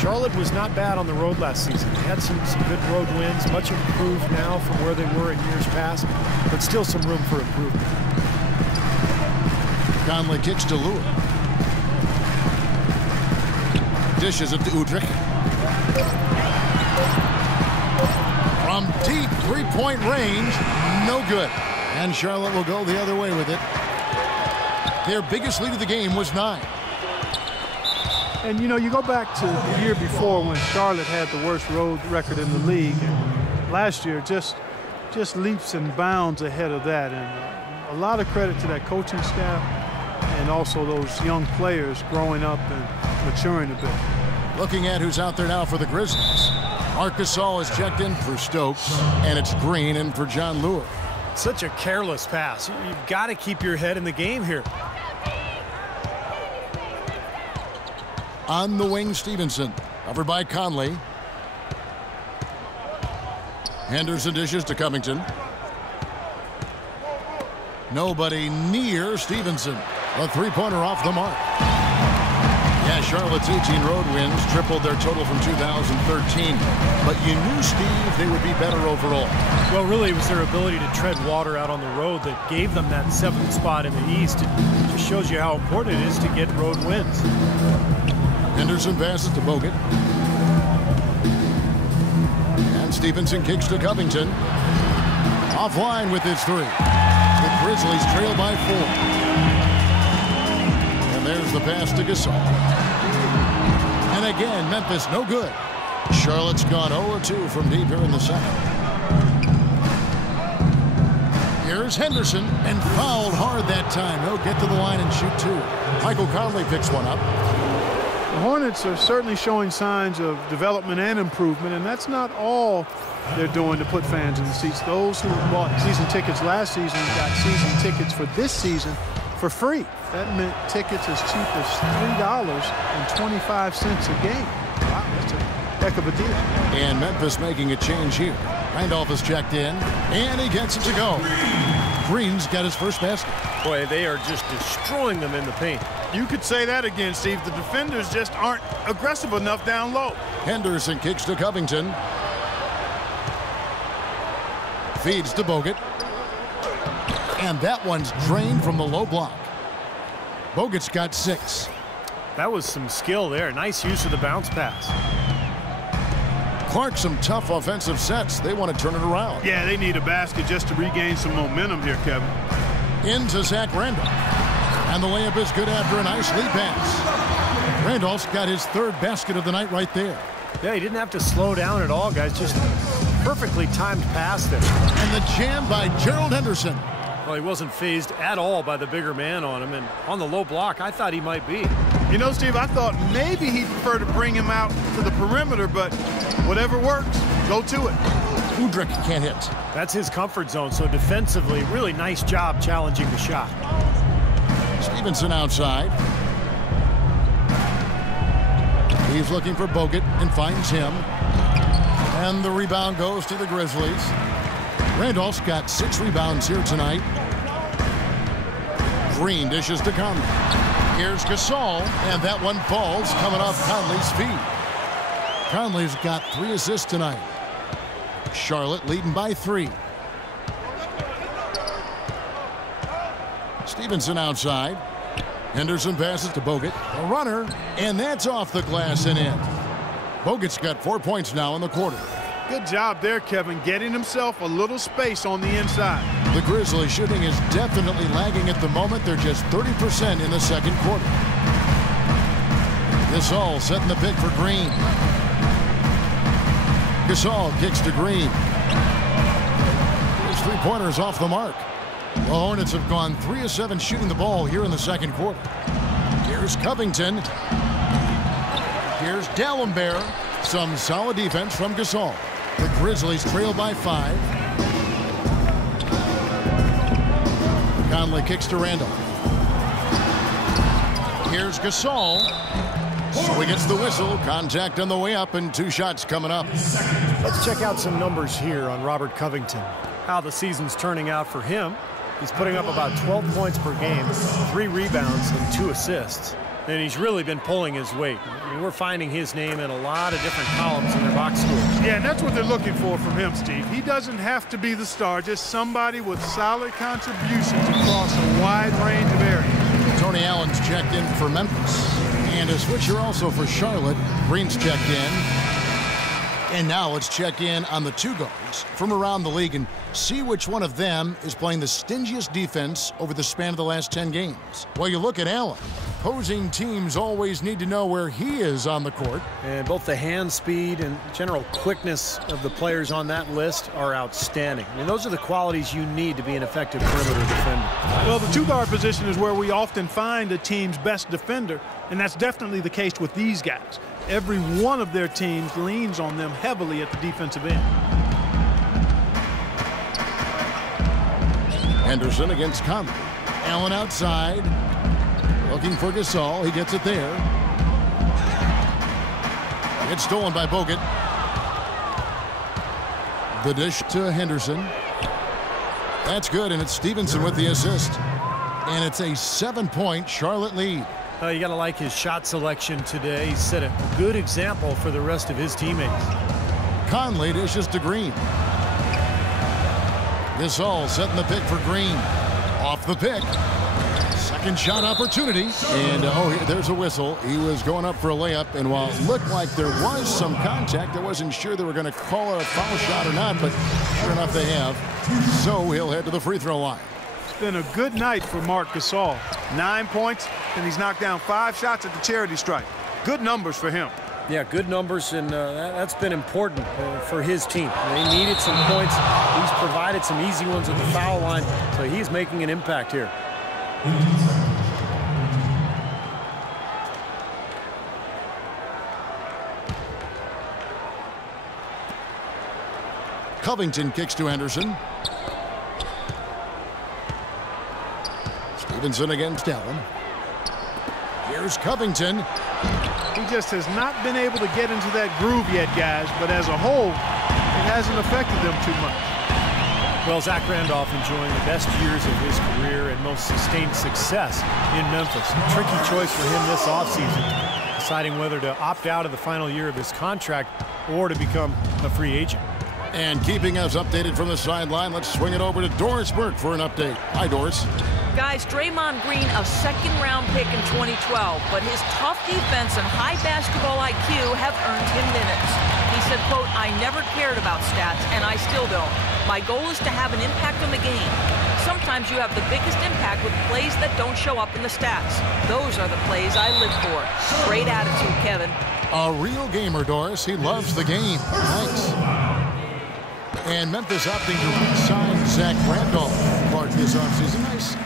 Charlotte was not bad on the road last season. They had some good road wins, much improved now from where they were in years past, but still some room for improvement. Conley kicks to Lua. Dishes it to Udrich. From deep three-point range, no good. And Charlotte will go the other way with it. Their biggest lead of the game was 9. And, you know, you go back to the year before when Charlotte had the worst road record in the league. And last year, just leaps and bounds ahead of that. And a lot of credit to that coaching staff and also those young players growing up and maturing a bit. Looking at who's out there now for the Grizzlies. Marc Gasol is checked in for Stokes, and it's Green in for John Lure. Such a careless pass. You've got to keep your head in the game here. On the wing, Stevenson. Covered by Conley. Henderson dishes to Covington. Nobody near Stevenson. A three-pointer off the mark. Yeah, Charlotte's 18 road wins tripled their total from 2013. But you knew, Steve, they would be better overall. Well, really, it was their ability to tread water out on the road that gave them that 7th spot in the East. It just shows you how important it is to get road wins. Henderson passes to Bogut. And Stevenson kicks to Covington. Offline with his 3. The Grizzlies trail by 4. And there's the pass to Gasol. And again, Memphis no good. Charlotte's gone 0-2 from deep here in the second. Here's Henderson, and fouled hard that time. He'll get to the line and shoot 2. Michael Conley picks one up. The Hornets are certainly showing signs of development and improvement, and that's not all they're doing to put fans in the seats. Those who bought season tickets last season got season tickets for this season for free. That meant tickets as cheap as $3.25 a game. Wow, that's a heck of a deal. And Memphis making a change here. Randolph is checked in, and he gets it to go. Green's got his first basket. Boy, they are just destroying them in the paint. You could say that again, Steve. The defenders just aren't aggressive enough down low. Henderson kicks to Covington. Feeds to Bogut. And that one's drained from the low block. Bogut's got 6. That was some skill there. Nice use of the bounce pass. Clark, some tough offensive sets. They want to turn it around. Yeah, they need a basket just to regain some momentum here, Kevin. Into Zach Randolph. And the layup is good after a nice lead pass. Randolph's got his 3rd basket of the night right there. Yeah, he didn't have to slow down at all, guys. Just perfectly timed pass there. And the jam by Gerald Henderson. Well, he wasn't fazed at all by the bigger man on him. And on the low block, I thought he might be. You know, Steve, I thought maybe he'd prefer to bring him out to the perimeter, but whatever works, go to it. Udrich can't hit. That's his comfort zone, so defensively, really nice job challenging the shot. Stevenson outside. He's looking for Bogut and finds him. And the rebound goes to the Grizzlies. Randolph's got 6 rebounds here tonight. Green dishes to Conley. Here's Gasol, and that one falls coming off Conley's feet. Conley's got 3 assists tonight. Charlotte leading by 3. Stevenson outside. Henderson passes to Bogut. A runner, and that's off the glass and in. Bogut's got 4 points now in the quarter. Good job there, Kevin, getting himself a little space on the inside. The Grizzlies shooting is definitely lagging at the moment. They're just 30% in the second quarter. Gasol setting the pick for Green. Gasol kicks to Green. His 3-pointers off the mark. The Hornets have gone 3 of 7 shooting the ball here in the second quarter. Here's Covington. Here's Dalembert. Some solid defense from Gasol. The Grizzlies trail by 5. Conley kicks to Randolph. Here's Gasol. So he gets the whistle. Contact on the way up and 2 shots coming up. Let's check out some numbers here on Robert Covington. How the season's turning out for him. He's putting up about 12 points per game, 3 rebounds, and 2 assists. And he's really been pulling his weight. I mean, we're finding his name in a lot of different columns in their box score. Yeah, and that's what they're looking for from him, Steve. He doesn't have to be the star, just somebody with solid contributions across a wide range of areas. Tony Allen's checked in for Memphis. And a switcher also for Charlotte. Green's checked in. And now let's check in on the two guards from around the league and see which one of them is playing the stingiest defense over the span of the last 10 games. Well, you look at Allen. Opposing teams always need to know where he is on the court. And both the hand speed and general quickness of the players on that list are outstanding. I mean, those are the qualities you need to be an effective perimeter defender. Well, the two-guard position is where we often find a team's best defender, and that's definitely the case with these guys. Every one of their teams leans on them heavily at the defensive end. Henderson against Conley. Allen outside. Looking for Gasol. He gets it there. It's stolen by Bogut. The dish to Henderson. That's good, and it's Stevenson with the assist. And it's a 7-point Charlotte lead. You got to like his shot selection today. He set a good example for the rest of his teammates. Conley dishes to Green. Gasol setting the pick for Green. Off the pick. Second shot opportunity. And there's a whistle. He was going up for a layup. And while it looked like there was some contact, I wasn't sure they were going to call it a foul shot or not. But sure enough, they have. So he'll head to the free throw line. Been a good night for Marc Gasol. 9 points, and he's knocked down 5 shots at the charity stripe. Good numbers for him. Yeah, good numbers, and that's been important for his team. They needed some points. He's provided some easy ones at the foul line, so he's making an impact here. Covington kicks to Henderson. Stevenson against Allen. Here's Covington. He just has not been able to get into that groove yet, guys, but as a whole, it hasn't affected them too much. Well, Zach Randolph enjoying the best years of his career and most sustained success in Memphis. A tricky choice for him this offseason, deciding whether to opt out of the final year of his contract or to become a free agent. And keeping us updated from the sideline, let's swing it over to Doris Burke for an update. Hi, Doris. Guys, Draymond Green, a second-round pick in 2012, but his tough defense and high basketball IQ have earned him minutes. He said, quote, "I never cared about stats, and I still don't. My goal is to have an impact on the game. Sometimes you have the biggest impact with plays that don't show up in the stats. Those are the plays I live for." Great attitude, Kevin. A real gamer, Doris. He loves the game. Thanks. And Memphis opting to re-sign Zach Randolph part this offseason. Nice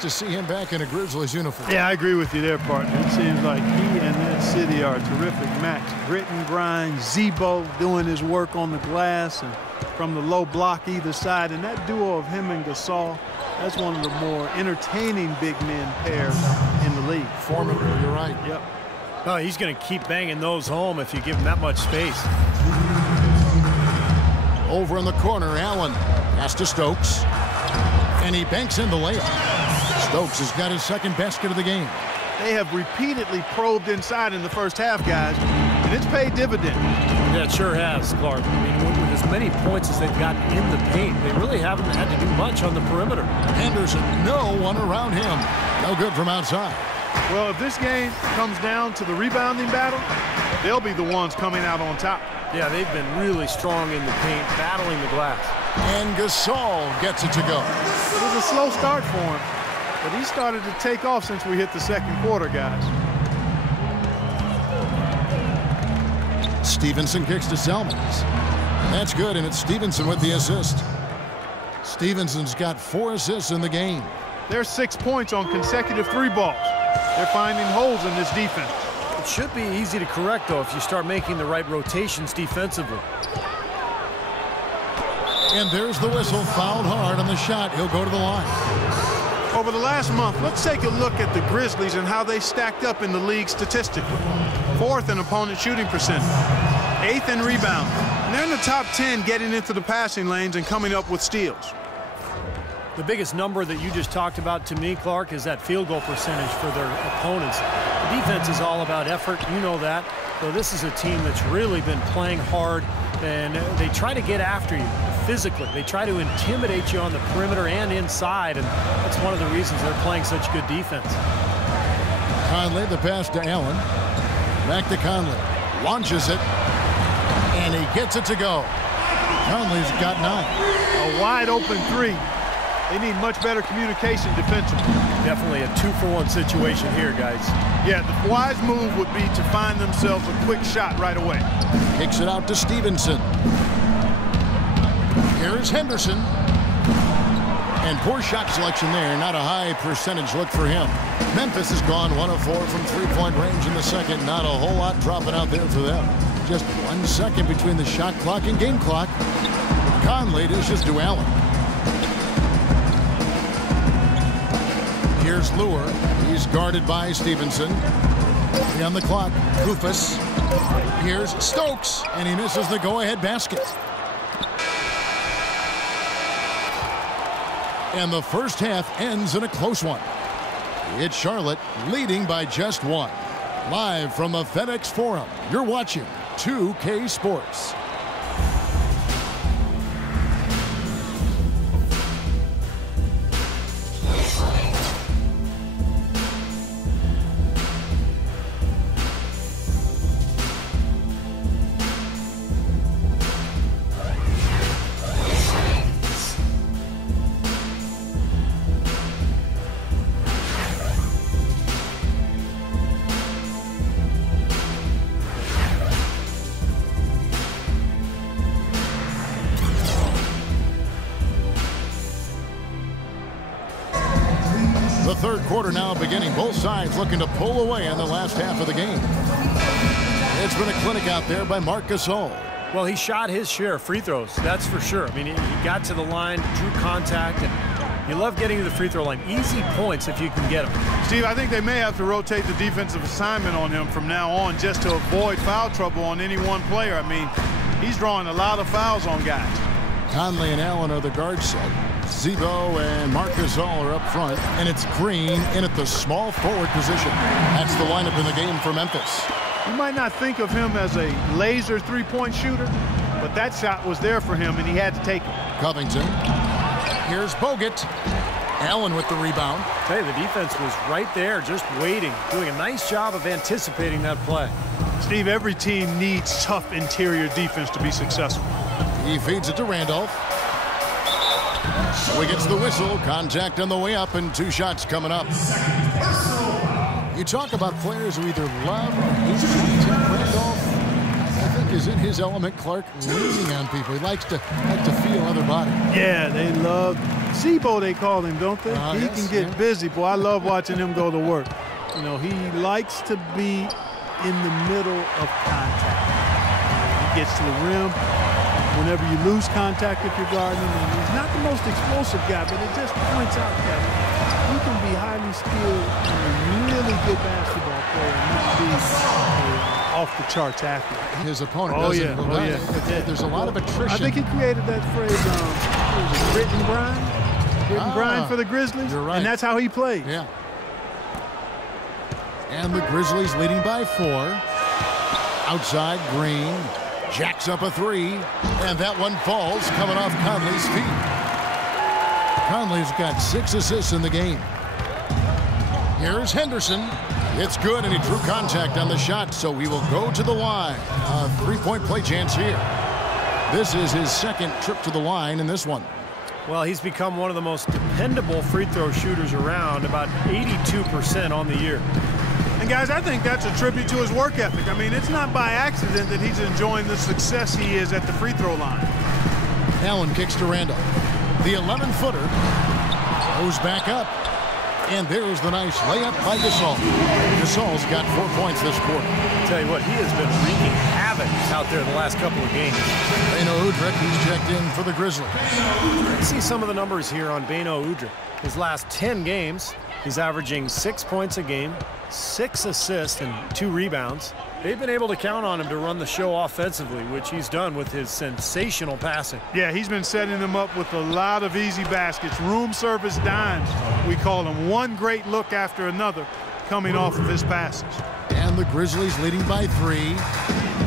to see him back in a Grizzlies uniform. Yeah, I agree with you there, partner. It seems like he and that city are a terrific match. Grit and grind, Zebo doing his work on the glass and from the low block either side. And that duo of him and Gasol, that's one of the more entertaining big men pairs in the league. Formidable, you're right. Yep. Oh, he's going to keep banging those home if you give him that much space. Over in the corner, Allen pass to Stokes. And he banks in the layup. Stokes has got his second basket of the game. They have repeatedly probed inside in the first half, guys, and it's paid dividends. Yeah, it sure has, Clark. I mean, with as many points as they've gotten in the paint, they really haven't had to do much on the perimeter. Henderson, no one around him. No good from outside. Well, if this game comes down to the rebounding battle, they'll be the ones coming out on top. Yeah, they've been really strong in the paint, battling the glass. And Gasol gets it to go. It was a slow start for him, but he started to take off since we hit the second quarter, guys. Stevenson kicks to Selmans. That's good, and it's Stevenson with the assist. Stevenson's got 4 assists in the game. There's 6 points on consecutive 3 balls. They're finding holes in this defense. It should be easy to correct, though, if you start making the right rotations defensively. And there's the whistle. Fouled hard on the shot. He'll go to the line. Over the last month, let's take a look at the Grizzlies and how they stacked up in the league statistically. 4th in opponent shooting percentage, 8th in rebound, and they're in the top 10 getting into the passing lanes and coming up with steals. The biggest number that you just talked about to me, Clark, is that field goal percentage for their opponents. The defense is all about effort. You know that. So this is a team that's really been playing hard, and they try to get after you physically. They try to intimidate you on the perimeter and inside, and that's one of the reasons they're playing such good defense. Conley, the pass to Allen. Back to Conley. Launches it, and he gets it to go. Conley's got 9. A wide open 3. They need much better communication defensively. Definitely a 2-for-1 situation here, guys. Yeah, the wise move would be to find themselves a quick shot right away. Kicks it out to Stevenson. Here's Henderson. And poor shot selection there. Not a high percentage look for him. Memphis has gone 1 of 4 from three-point range in the second. Not a whole lot dropping out there for them. Just 1 second between the shot clock and game clock. Conley dishes to Allen. Here's Lure. He's guarded by Stevenson. 3 on the clock. Rufus. Here's Stokes. And he misses the go-ahead basket. And the first half ends in a close one. It's Charlotte leading by just 1. Live from the FedEx Forum, you're watching 2K Sports. The third quarter now beginning. Both sides looking to pull away in the last half of the game. It's been a clinic out there by Marc Gasol. Well, he shot his share of free throws, that's for sure. I mean, he got to the line, drew contact, and you love getting to the free throw line. Easy points if you can get them. Steve, I think they may have to rotate the defensive assignment on him from now on just to avoid foul trouble on any one player. I mean, he's drawing a lot of fouls on guys. Conley and Allen are the guard set. Zebo and Marc Gasol are up front, and it's Green in at the small forward position. That's the lineup in the game for Memphis. You might not think of him as a laser three-point shooter, but that shot was there for him, and he had to take it. Covington. Here's Bogut. Allen with the rebound. Hey, the defense was right there, just waiting, doing a nice job of anticipating that play. Steve, every team needs tough interior defense to be successful. He feeds it to Randolph. So he gets the whistle. Contact on the way up, and 2 shots coming up. You talk about players who either love or hate contact. Randolph, I think, is in his element. Clark leaning on people. He likes to feel other body. Yeah, they love Zebo, they call him, don't they? He can get busy. Boy, I love watching him go to work. You know, he likes to be in the middle of contact. He gets to the rim. Whenever you lose contact if you're guarding him, and he's not the most explosive guy, but it just points out that he can be highly skilled and a really good basketball player and not be off-the-charts athlete. His opponent doesn't. There's a lot of attrition. I think he created that phrase, grit and grind. Grit and grind for the Grizzlies. You're right. And that's how he plays. Yeah. And the Grizzlies leading by 4. Outside, Green. Jacks up a 3, and that one falls, coming off Conley's feet. Conley's got 6 assists in the game. Here's Henderson. It's good, and he drew contact on the shot, so he will go to the line. A 3-point play chance here. This is his second trip to the line in this one. Well, he's become one of the most dependable free throw shooters around, about 82% on the year. And guys, I think that's a tribute to his work ethic. I mean, it's not by accident that he's enjoying the success he is at the free throw line. Allen kicks to Randall. The 11-footer goes back up. And there's the nice layup by Gasol. Gasol's got 4 points this quarter. I'll tell you what, he has been wreaking havoc out there the last couple of games. Beno Udrih, he's checked in for the Grizzlies. Let's see some of the numbers here on Beno Udrih. His last 10 games, he's averaging 6 points a game, 6 assists and 2 rebounds. they've been able to count on him to run the show offensively, which he's done with his sensational passing. Yeah, he's been setting them up with a lot of easy baskets, room service dimes. We call them, one great look after another coming off of his passes. And the Grizzlies leading by 3.